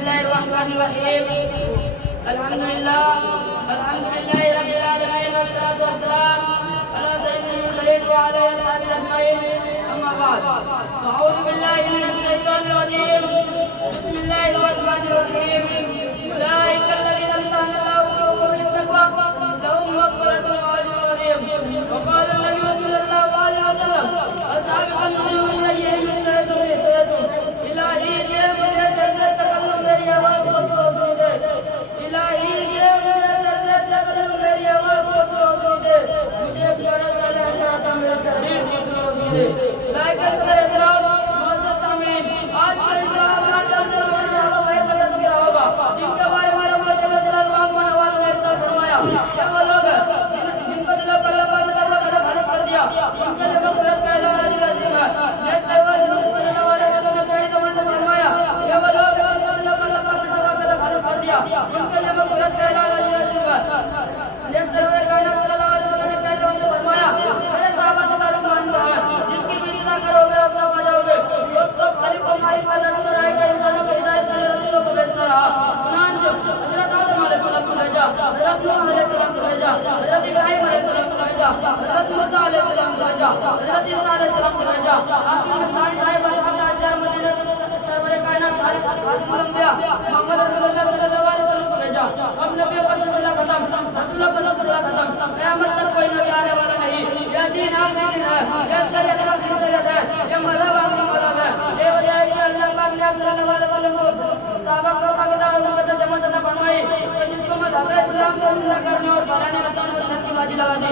बिस्मिल्लाहिर्रहमानिर्रहीम अल्हम्दुलिल्लाह रब्बिल आलमीन वस्सलातु वस्सलाम अला सय्यिदिल मुरसलीन व अला अस्हाबिल अजमईन अम्मा बाद अऊज़ु बिल्लाहि मिनश शैतानिर रजीम बिस्मिल्लाहिर्रहमानिर्रहीम उलाइकल लज़ीना अमतहनल्लाहु क़ुलूबहुम लित्तक़वा लहुम मग़फ़िरतुन व अज्रुन अज़ीम व क़ाला नबी सल्लल्लाहु अलैहि वसल्लम अस्हाबुन नजूम नय्यिम इत्तहदुम इलाही ये मुझे दर्द तकल्लुम मेरी आवाज़ को रोशनी दे इलाही ये मुझे दर्द तकल्लुम मेरी आवाज़ को रोशनी दे मुझे प्यारा साले हटाता मेरे शरीर की रोशनी दे लाइक सदर इकराम मौजूद सामीन आज का इजलास का दर्स और साहब भाई का तज़किरा होगा जिनके बारे में अल्लाह जल्ल जलालहू मनवाल ने इरशाद फरमाया क्या वो लोग जिनको दिलों पर अल्लाह पाक ने खारिज कर दिया उनके लिए मग़फ़िरत का ऐलान अज़ीम है जैसे वो सल्लल्लाहु अलैहि वसल्लम ने कई दफा फरमाया ये वो लोग जिनको दिलों पर अल्लाह पाक ने खारिज कर दिया उनके लिए मग़फ़िरत का ऐलान अज़ीम है जैसे वो कायनात सल्लल्लाहु अलैहि वसल्लम ने कई दफा फरमाया मेरे सहाबा से ताल्लुक़ मान रहा है जिसकी भी इतना करोगे रास्ता पा जाओगे दोस्तों खाली कमाई का रास्ता रहेगा इंसानों को हिदायत के लिए रसूलों को भेजता रहा चुनांच हज़रत आदम अलैहिस्सलाम को भेजा हज़रत नूह अलैहिस्सलाम को भेजा हज़रत इब्राहीम अलैहिस्सलाम को भेजा हज़रत मूसा अलैहिस्सलाम को भेजा हज़रत ईसा अलैहिस्सलाम को भेजा आखिर में साहिब अल-हक़ ताजदार मदीना के सरवर कायनात खातिमुल अंबिया मोहम्मद रसूलुल्लाह सल्लल्लाहु अलैहि वसल्लम को भेजा अब नबियों का सिलसिला खत्म रसूलों का सिलसिला खत्म क़यामत तक कोई नबी आने वाला नहीं यह दीन आखिरी दिन है यह शरीयत आखिरी शरीयत है यह मज़हब आखिरी मज़हब है ये वजह है कि अल्लाह पाक ने सल्लल्लाहु अलैहि वसल्लम को सहाबा को मक़दार और मुक़द्दस जमात अता फरमाई तो जिसको मज़हब इस्लाम को जिंदा करने और फैलाने में की बाजी लगा दी